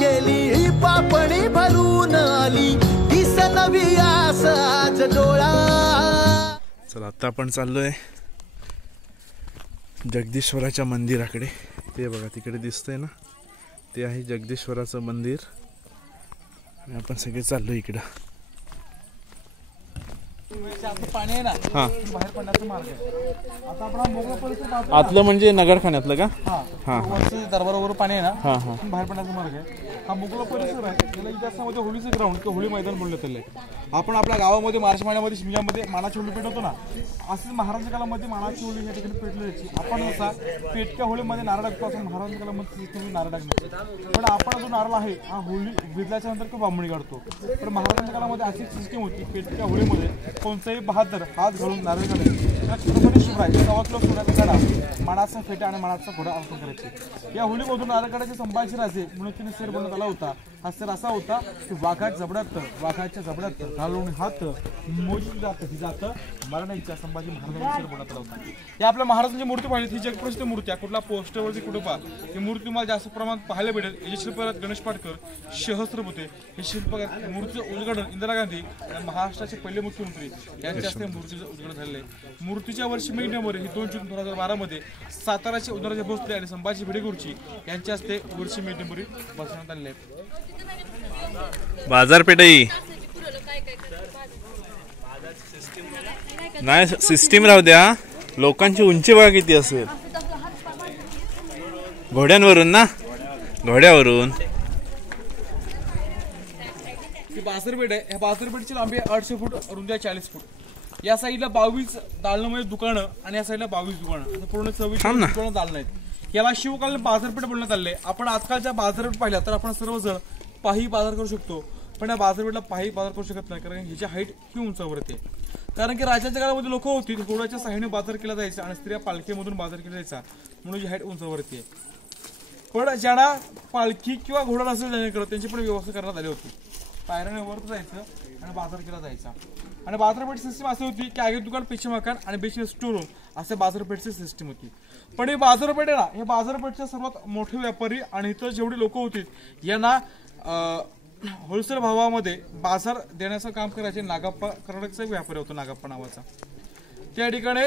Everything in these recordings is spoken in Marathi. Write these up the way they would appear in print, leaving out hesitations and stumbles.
गेली ही पापणी भरून आली दिस नवी आस आज डोळा. चला आता आपण चाललोय जगदीश्वराच्या मंदिराकडे. ते बघा तिकडे दिसतंय ना, ते आहे जगदीश्वराचं मंदिर आणि आपण सगळे चाललो इकडं. पाणी आहे ना, हा बाहेर पडण्याचा मार्ग आहे. आता आपण मोकळा परिसर आतलं म्हणजे नगरखान्यातलं का? हा दरबारावर पाणी आहे ना, हा हा बाहेर पडण्याचा मार्ग आहे. हा मोकळा परिसर आहे. त्याला इतिहासामध्ये होळीचं ग्राउंड किंवा होळी मैदान बोलण्यात आलंय. आपण आपल्या गावामध्ये मार्च महिन्यामध्ये शिमल्यामध्ये मानाची होळी पेटवतो ना, असंच महाराजांच्या काळामध्ये मानाची होळी या ठिकाणी पेटली जायची. आपण जसा पेटक्या होळीमध्ये नारळ टाकतो असं महाराजांच्या काळामध्ये नारळ टाकण्याची. पण आपण जो नारळ आहे हा होळी भिजल्याच्या नंतर किंवा बांबणी काढतो. पण महाराजांच्या काळामध्ये अशी सिस्टीम होती, पेटक्या होळीमध्ये कोणताही बहादर हात घालून नारळ काढायचे. छत्रपती शिवराय गावात लोक सोन्याचा घडा, मानाचा फेटा आणि मानाचा घोडा अर्पण करायचे. या होळीमधून नारळ काढायचे संभाजी राजे म्हणून तिने शेर बनवण्यात आला होता. हा शेर असा होता की वाघाच्या जबड्यात घालून हात मोजून जात मरणाच्या संभाजी महाराजांचा शेर बनवण्यात आला होता. या आपल्या महाराजांची मूर्ती पाहिली, ही जगप्रसिद्ध मूर्ती आहे. कुठला पोस्टरवरती कुठं पहा ही मूर्ती मला जास्त प्रमाणात पाहायला भेटेल. याचे शिल्पकार गणेश पाटकर, सहस्त्रबुद्धे हे शिल्पकार. मूर्तीचं उद्घाटन इंदिरा गांधी आणि महाराष्ट्राचे पहिले मुख्यमंत्री यांच्या हस्ते मूर्तीचं उद्घाटन झालेलं आहे. मूर्तीच्या वर्षी महिन्यावर ही 2 जून 2012 मध्ये साताराचे उदयनराजे भोसले आणि संभाजी भिडेगुरुजी यांच्या हस्ते वर्षी महिन्याभरी बसवण्यात आलेले आहे. बाजारपेठही नाही, सिस्टीम राहू द्या. लोकांची उंची बघा किती असेल. घोड्यांवरून ना, घोड्यावरून ही बाजारपेठ आहे. या बाजारपेठची लांबी 800 फूट, रुंदी 40 फूट. या साईडला 22 दालनामध्ये दुकानं आणि या साईडला 22 दुकानं, पूर्ण 24 दुकानं दालनं आहेत. याला शिवकालीन बाजारपेठ बोलण्यात आले. आपण आजकालच्या बाजारपेठ पाहिल्या तर आपण सर्वजण पायी बाजार करू शकतो, पण या बाजारपेठला पायी बाजार करू शकत नाही, कारण ह्याची हाईट ही उंचावरती आहे. कारण की राजाच्या काळामध्ये लोक होती, घोड्याच्या साहाय्याने बाजार केला जायचा आणि स्त्रिया पालखीमधून बाजार केला जायचा, म्हणून ही हाईट उंचावरती आहे. पण ज्यांना पालखी किंवा घोडा नसेल जाण्याकडे त्यांची पण व्यवस्था करण्यात आली होती. पायऱ्याने वर जायचं आणि बाजार केला जायचा. आणि बाजारपेठ सिस्टीम अशी होती की आगे दुकान पिछे मकान आणि बेचे स्टोर रूम असे बाजारपेठची सिस्टीम होती. पण ही बाजारपेठ आहे ना, हे बाजारपेठचे सर्वात मोठे व्यापारी आणि इतर जेवढी लोक होती यांना होलसेल भावामध्ये बाजार देण्याचं काम करायचे नागाप्पा कर्नाटकचा व्यापारी होता, नागाप्पा नावाचा. त्या ठिकाणी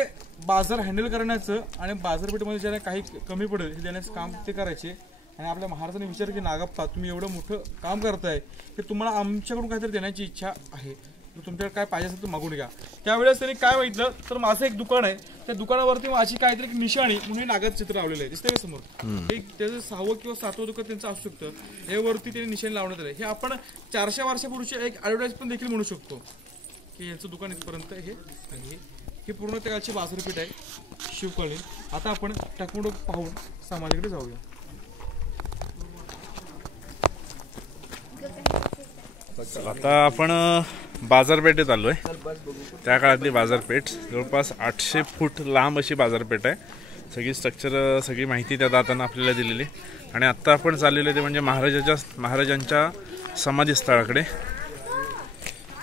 बाजार हँडल करण्याचं आणि बाजारपेठेमध्ये ज्यांना काही कमी पडेल हे देण्याचं काम ते करायचे. आणि आपल्या महाराजांनी विचार की नागाप्पा तुम्ही एवढं मोठं काम करताय की तुम्हाला आमच्याकडून काहीतरी देण्याची इच्छा आहे, तुमच्याकडे काय पाहिजे असेल तर मागून घ्या. त्यावेळेस त्यांनी काय मागितलं तर माझं एक दुकान आहे, त्या दुकानावरती माझी काहीतरी निशाणी म्हणून नागाचं चित्र लावलेलं आहे, दिसतंय समोर. हे त्याचं 6वं किंवा 7वं दुकान त्यांचं असू शकतं. यावरती त्यांनी निशाणी लावण्यात आलं. हे आपण 400 वर्षापूर्वीची एक ॲडव्हर्टाईज पण देखील म्हणू शकतो की यांचं दुकान इथपर्यंत हे आहे. ही पूर्ण त्याची बाजारपेठ आहे शिवकालीन. आता आपण टाकून पाहून समाजाकडे जाऊया. आता आपण बाजारपेठेत आलोय. त्या काळातली बाजारपेठ जवळपास 800 फूट लांब अशी बाजारपेठ आहे. सगळी स्ट्रक्चर, सगळी माहिती त्या दातांना आपल्याला दिलेली. आणि आत्ता आपण चाललेलो ते म्हणजे महाराजांच्या समाधीस्थळाकडे.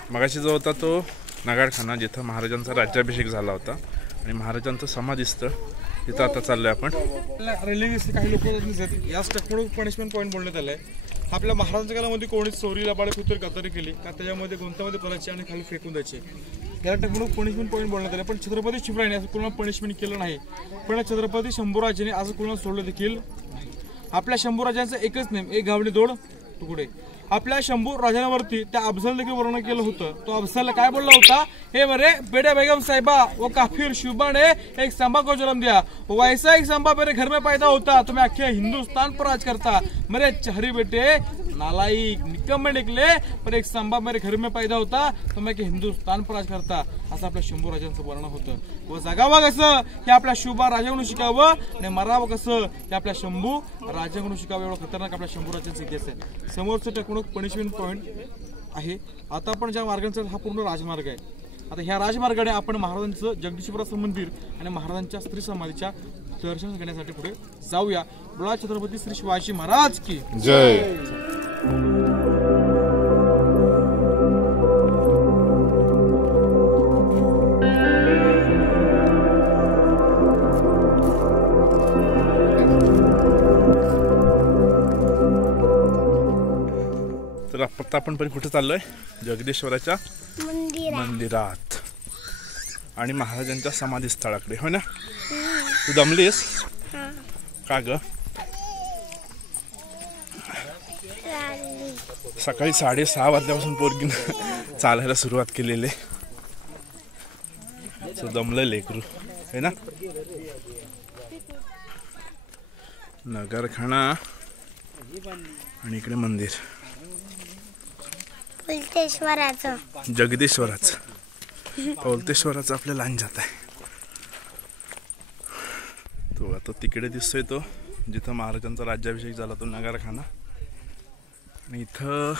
मगाशी जो होता तो नगारखाना, जिथं महाराजांचा राज्याभिषेक झाला होता, आणि महाराजांचं समाधीस्थळ तिथं आता चाललोय आपण. रेल्वे काही लोक याच टेक्नॉलॉजी पनिशमेंट पॉईंट बोलण्यात आलंय. आपल्या महाराजांच्या काळामध्ये कोणी चोरी लबाड कुत्र गद्दारी केली का त्याच्यामध्ये गोंतामध्ये करायचे आणि खाली फेकून द्यायचे. याला टेक्नॉलॉजी पनिशमेंट पॉईंट बोलण्यात आले. पण छत्रपती शिवरायांनी असं कोणाला पनिशमेंट केलं नाही. पण छत्रपती शंभूराजांनी असं कोणाला सोडलं देखील नाही. आपल्या शंभूराजांचं एकच नेम, एक गावडी दोड तुकडे. आपल्या शंभू राजांवरती त्या अफजल देखील वर्णन केलं होतं. तो अफजल काय बोलला होता, हे मरे बेटा बेगम साहिबा वो काफिर शुबा ने एक संभा को जन्म दिया, वैसा एक संभा मेरे घर में पैदा होता तो मैं अख्खे हिंदुस्तान पर राज करता. मेरे चहरी बेटे नालायक निकम्मे निकले, पर एक संभा मेरे घर में पैदा होता तो मैं हिंदुस्तान पर राज करता, असं आपल्या शंभू राजांचं वर्णन होतं. व जगावं कसं हे आपल्या शुभा राजाकडून शिकावं आणि मरावं कसं हे आपल्या शंभू राजाकडून शिकावं. एवढं खतरनाक आपल्या शंभू राजांचा इतिहास आहे. समोरचं टेक्नॉलॉजी पनिशमेंट पॉईंट आहे. आता आपण ज्या मार्गांचा हा पूर्ण राजमार्ग आहे. आता ह्या राजमार्गाने आपण महाराजांचं जगदीश्वराचं मंदिर आणि महाराजांच्या स्त्री समाधीच्या दर्शन घेण्यासाठी पुढे जाऊया. बोला छत्रपती श्री शिवाजी महाराज की जय. तर आता आपण पण कुठे चाललोय? जगदीश्वराच्या मंदिरात आणि महाराजांच्या समाधी स्थळाकडे, हो ना? तू दमलीस का ग? सकाळी 6:30 वाजल्यापासून पोरगीनं चालायला सुरुवात केलेली, दमलं लेकरू, है ना? नगरखाना आणि इकडे मंदिर जगदीश्वराचं, पौलतेश्वराचं आपल्या लाईन जात आहे. तो आता तिकडे दिसतोय तो जिथं महाराजांचा राज्याभिषेक झाला तो नगरखाना. आणि इथं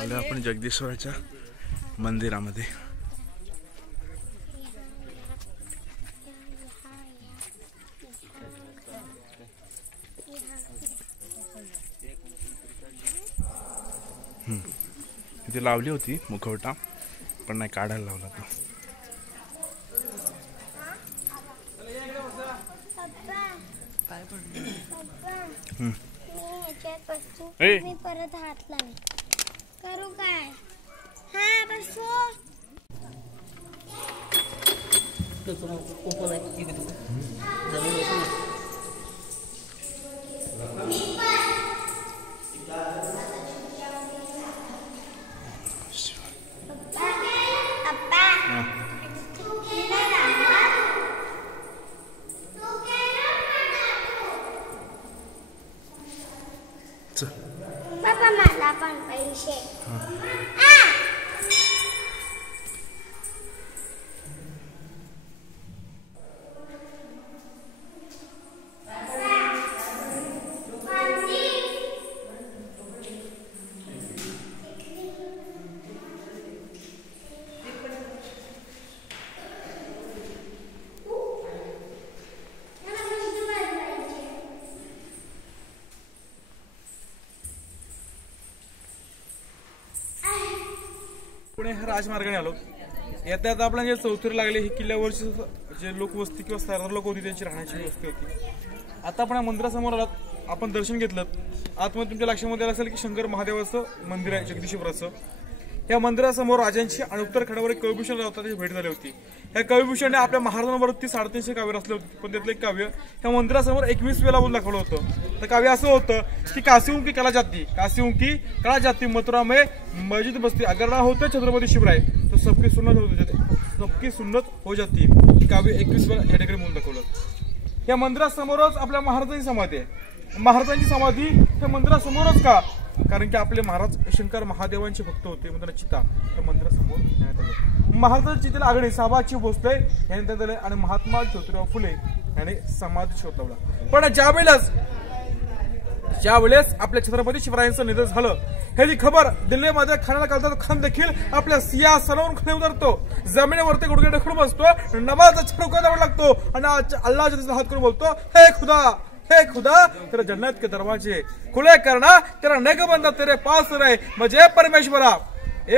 आलो आपण जगदीश्वराच्या मंदिरामध्ये. इथे लावली होती मुखवटा, पण नाही काढायला लावला तो. मी परत हात लावे करू काय? हा बसो. बाबा मला पण पैसे. पुणे ह्या राजमार्गाने आलो. येता येता आपल्याला जे चौथरी लागले ही किल्ल्यावरची जे लोकवस्ती किंवा सरदार लोक होती त्यांची राहण्याची वस्ती होती. आता आपण या मंदिरासमोर आलात, आपण दर्शन घेतलं. आतमध्ये तुमच्या लक्षामध्ये असेल की शंकर महादेवाचं मंदिर आहे जगदीश्वराचं. या मंदिरासमोर राजांची आणि उत्तरखंडावर एक कविभूषण रावताची भेट झाली होती. या कविभूषणने आपल्या महाराजांवरती 350 काव्य रचले होते, पण त्यातलं एक काव्य या मंदिरासमोर 21 वेळा बोलून दाखवलं होतं. तर काव्य असं होतं की काशीहूं की कला जाती, काशीहूं की कला जाती, मथुरा में मस्जिद बसती, अगर ना होते छत्रपती शिवराय तो सबकी सुन्नत हो जाती. काव्य 21 वेळा या ठिकाणी बोलून दाखवलं. या मंदिरासमोरच आपल्या महाराजांची समाधी आहे. महाराजांची समाधी हे मंदिरासमोरच का? कारण की आपले महाराज शंकर महादेवांचे भक्त होते. म्हणजे चिता त्या मंदिरासमोर नेण्यात आले. महाराजांच्या चितेला आगळे साहेबाची भोसले यांनी देण्यात आले आणि महात्मा ज्योतिराव फुले यांनी समाधी शोध लावला. पण ज्यावेळेस आपल्या छत्रपती शिवरायांचं निधन झालं ह्याची खबर दिल्लीमध्ये खानाला कळतात. खान देखील आपल्या सिंहासनावरून खाली उतरतो, जमिनीवरती गुडघे ढकलून बसतो, नमाज छडका लागतो आणि अल्लाहच्या हात करून बोलतो, हे खुदा तेरे जन्नत के दरवाजे खुले करना, तेरा नेक बंदा तेरे पास रहे. म्हणजे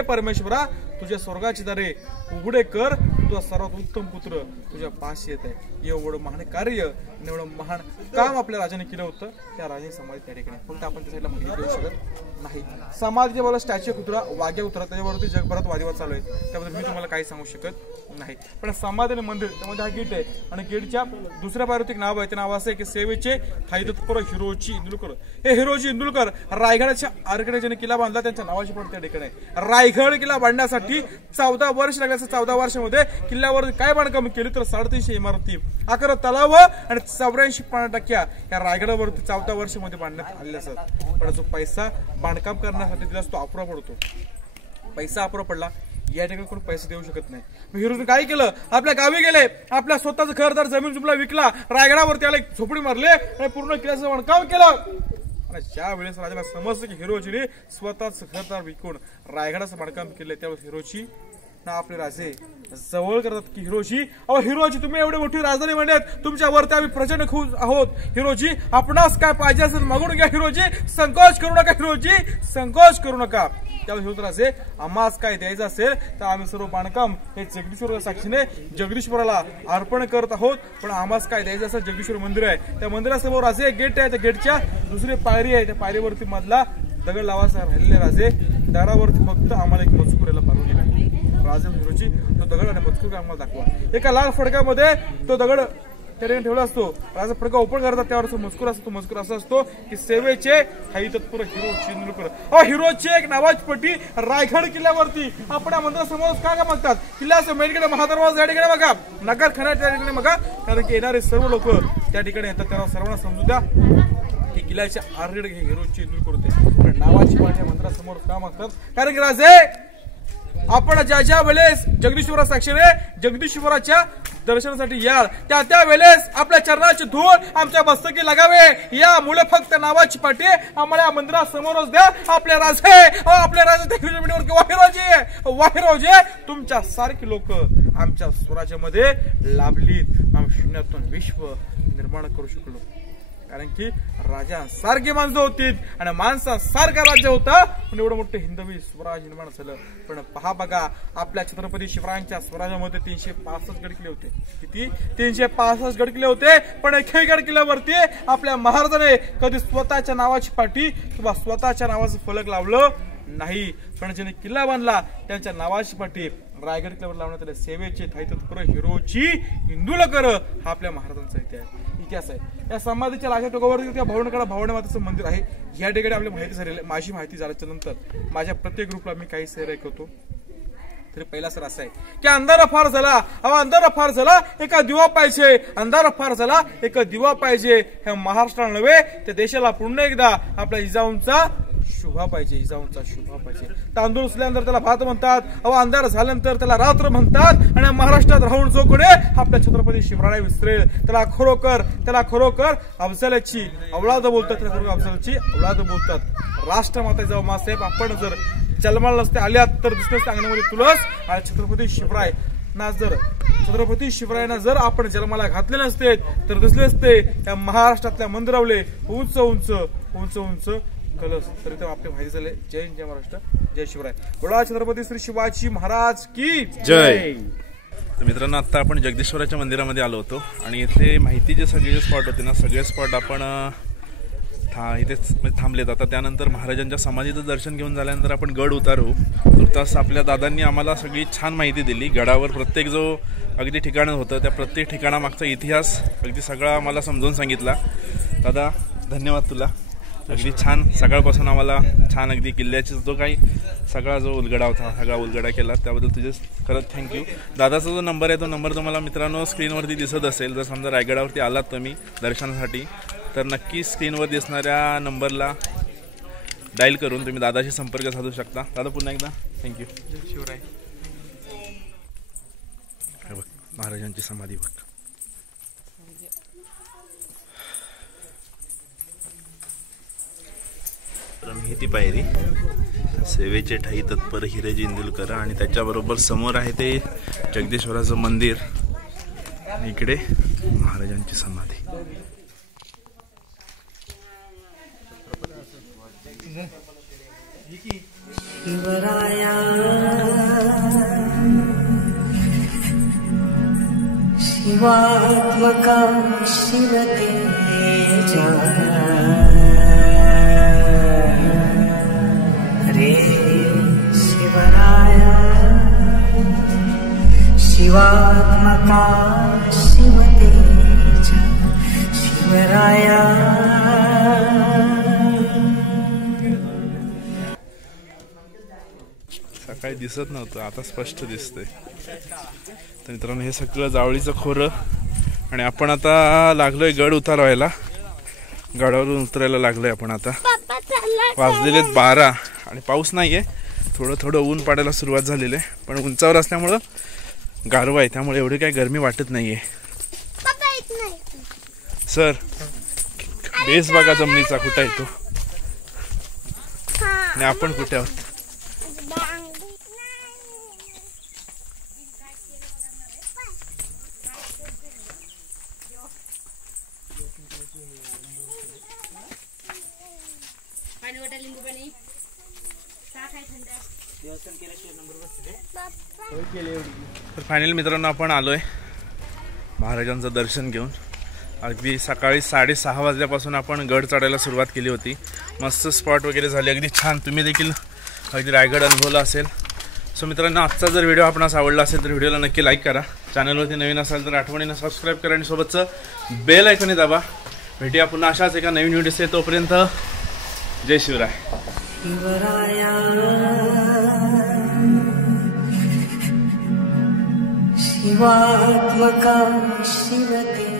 परमेश्वरा तुझ्या स्वर्गाची दारे उघडे कर, तुझा सर्वात उत्तम पुत्र तुझ्या पास येत आहे. एवढं महान कार्य आणि एवढं महान काम आपल्या राजाने केलं होतं. त्या राजाची समाधी त्या ठिकाणी फक्त आपण त्या साईडला माहिती देऊ शकत नाही. समाधीच्या बाजूला स्टॅच्यू कुत्रा, वाघ्या कुत्रा, त्याच्यावरती जगभरात वादविवाद चालू आहे, त्याबद्दल मी तुम्हाला काही सांगू शकत नाही. पण समाधी आणि मंदिर त्यामध्ये हा गेट आहे आणि गेटच्या दुसऱ्या पायरीवरती एक नाव आहे. ते नाव असं आहे की सेवेचे ठाई तत्पर हिरोजी इंदुलकर. हे हिरोजी इंदुलकर रायगडाच्या आरकडे ज्याने किल्ला बांधला त्यांच्या नावाची पण त्या ठिकाणी आहे. रायगड किल्ला बांधण्यासाठी 14 वर्ष लागले. 14 वर्षामध्ये किल्ल्यावर काय बांधकाम केली तर 350 इमारती, 11 तलाव आणि 84 पाणटाक्या या रायगडावरती 14 वर्षामध्ये बांधण्यात आलेल्या असतात. पण जो पैसा बांधकाम करण्यासाठी दिला तो अपुरा पडतो. पैसा अपुरा पडला या ठिकाणी कोणी पैसे देऊ शकत नाही. हिरोने काय केलं? आपल्या गावी गेले, आपल्या स्वतःचं घरदार जमीन जुमला विकला, रायगडावरती आले, झोपडी मारले आणि पूर्ण किल्ल्याचं बांधकाम केलं. ज्या वेळेस राजाला समजलं की हिरोजीने स्वतःच घरदार विकून रायगडाचं बांधकाम केलं, त्यावेळेस हिरोजी ना आपले राजे जवळ करतात की हिरोजी तुम्ही एवढी मोठी राजधानी म्हणत, तुमच्यावरती आम्ही प्रचंड खुश आहोत. हिरोजी आपणास काय पाहिजे असेल मागून घ्या. हिरोजी संकोच करू नका, हिरोजी संकोच करू नका. त्यावेळेस हिरो राजे आम्हास काय द्यायचं असेल तर आम्ही सर्व बांधकाम हे जगदीश्वर साक्षीने जगदीश्वराला अर्पण करत आहोत. पण आम्हास काय द्यायचं असेल जगदीश्वर मंदिर आहे, त्या मंदिरासमोर राजे गेट आहे, त्या गेटच्या दुसरी पायरी आहे, त्या पायरीवरती मधला दगड लावायचा राहिलेले राजे दगडावरती फक्त आम्हाला एक मजकूर याला परवानगी नाही राजे हिरोची तो दगड आणि मजकूर आम्हाला दाखवा. एका लाल फडक्यामध्ये तो दगड त्या ठिकाणी ठेवला असतो. राजा फडका ओपन करतात त्यावर मजकूर असतो. तो मजकूर असा असतो की सेवेचे थाई तत्पर हिरो चिंदूरकर हिरोची एक नावाची पट्टी रायगड किल्ल्यावरती आपल्या मंदिरासमोर का का मागतात. किल्ल्याचं मेनकडे महादरवाजा या ठिकाणी बघा नगर खाना त्या ठिकाणी बघा कारण की येणारे सर्व लोक त्या ठिकाणी येतात. त्यांना सर्वांना समजू द्या की किल्ल्याच्या आरगड हे हिरो चिंदूरकर होते. पण नावाची पट्टी मंदिरासमोर का मागतात कारण की राजे आपण ज्या वेळेस जगदीश्वरा साक्षीने जगदीश्वराच्या दर्शनासाठी याल त्या वेळेस आपल्या चरणाची धूळ आमच्या मस्तकी लागावे यामुळे फक्त नावाची पाठी आम्हाला मंदिरासमोरच द्या. आपले राजे वाहिरोजी तुमच्या सारखी लोक आमच्या स्वराज्यामध्ये लाभलीत. आम्ही शून्यातून विश्व निर्माण करू शकलो कारण की राजासारखी माणसं होती आणि माणसासारखा राज्य होता पण एवढं मोठं हिंदवी स्वराज निर्माण झालं. पण पहा बघा आपल्या छत्रपती शिवरायांच्या स्वराज्यामध्ये 365 गडकिल्ले होते. किती 365 गडकिल्ले होते पण एकही गडकिल्ल्यावरती आपल्या महाराजाने कधी स्वतःच्या नावाची पाठी किंवा स्वतःच्या नावाचं फलक लावलं नाही. पण ज्याने किल्ला बांधला त्यांच्या नावाची पाठी रायगड किल्ल्यावर लावण्यात आले. सेवेचे थाई तत्पर हिरोची इंदुलकर हा आपल्या महाराजांचा इतिहास आहे. या समाधीच्या लाच्या टोकावरती त्या भवनकडा भवानी मातेचं मंदिर आहे. या ठिकाणी आपली माहिती झालेली माझी माहिती झाल्याच्या नंतर माझ्या प्रत्येक ग्रुपला मी काही शेअर ऐकवतो. तरी पहिला सर असा आहे की अंधारा फार झाला अंधारा फार झाला एका दिवा पाहिजे अंधारा फार झाला एका दिवा पाहिजे. ह्या महाराष्ट्राला नव्हे त्या देशाला पुन्हा एकदा आपल्या जिजाऊंचा शुभा पाहिजे. जिजाऊंचा शुभा पाहिजे. तांदूळ उचल्यानंतर त्याला भात म्हणतात अंधार झाल्यानंतर त्याला रात्र म्हणतात आणि महाराष्ट्रात राहून जो कोणी आपल्या छत्रपती शिवराय विसरेल त्याला खरोखर अफजलाची औलाद बोलतात. त्याला खरोखर अफजलाची औलाद बोलतात. राष्ट्रमाता जिजाऊ मासाहेब आपण जर जन्माला नसते आल्यात तर दिसले असते अंगणामध्ये तुळस आणि छत्रपती शिवरायांना जर आपण जन्माला घातले नसते तर दिसले असते या महाराष्ट्रातल्या मंदिरावले उंच उंच उंच उंच कलश. तरी तर आपले माहिती झाले. जय हिंद जय महाराष्ट्र जय शिवराय. बोला छत्रपती श्री शिवाजी महाराज की जय. तर मित्रांनो आता आपण जगदीश्वराच्या मंदिरामध्ये आलो होतो आणि इथे माहितीचे सगळे स्पॉट होते ना सगळे स्पॉट आपण इथेच थांबलेत. आता त्यानंतर महाराजांच्या समाधीचं दर्शन घेऊन झाल्यानंतर आपण गड उतारू. तुर्तास आपल्या दादांनी आम्हाला सगळी छान माहिती दिली. गडावर प्रत्येक जो अगदी ठिकाण होतं त्या प्रत्येक ठिकाणामागचा इतिहास अगदी सगळा आम्हाला समजावून सांगितला. दादा धन्यवाद तुला. अगदी छान सकाळपासून आम्हाला छान अगदी किल्ल्याचा जो काही सगळा जो उलगडा होता सगळा उलगडा केला त्याबद्दल तुझे खरंच थँक्यू. दादाचा जो नंबर आहे तो नंबर तुम्हाला मित्रांनो स्क्रीनवरती दिसत असेल. जर समजा रायगडावरती आलात तुम्ही दर्शनासाठी तर नक्की स्क्रीनवर दिसणाऱ्या नंबरला डायल करून तुम्ही दादाशी संपर्क साधू शकता. दादा पुन्हा एकदा थँक्यू. शिवराय. बघ महाराजांची समाधी बघ. ही ती पायरी सेवेचे ठाई तत्पर हिरेजी इंदुलकर आणि त्याच्याबरोबर समोर आहे ते जगदीश्वराचं मंदिर. इकडे महाराजांची समाधी. शिवराया शिवात्मका शिवतेजा रे शिवराया शिवात्मका शिवतेजा शिवराया. सकाळी दिसत नव्हतं आता स्पष्ट दिसतंय. तर मित्रांनो हे सगळं जावळीचं खोरं आणि आपण आता लागलोय गड उतारवायला. गडावरून उतरायला लागलोय आपण आता. वाजलेलेत 12 आणि पाऊस नाहीये. थोडं ऊन पडायला सुरुवात झालेली आहे पण उंचावर असल्यामुळं गारवा आहे त्यामुळे एवढी काही गरमी वाटत नाहीये. सर बेस बघा जमिनीचा कुठं येतो आणि आपण कुठे आहोत. तर फायनली मित्रांनो आपण आलोय महाराजांचं दर्शन घेऊन. अगदी सकाळी 6:30 वाजल्यापासून आपण गड चढायला सुरुवात केली होती मस्त स्पॉट वगैरे झाले, अगदी छान. तुम्ही देखील अगदी रायगड अनुभवला असेल. सो मित्रांनो, आजचा जर व्हिडिओ आपणास आवडला असेल तर व्हिडिओला नक्की लाईक करा. चॅनलवरती नवीन असाल तर आठवणीनं सबस्क्राईब करा आणि सोबतचं बेल आयकॉन दाबा. भेटूया पुन्हा अशाच एका नवीन व्हिडिओचे. तोपर्यंत जय शिवराय. शिवराया शिवात्मका शिवते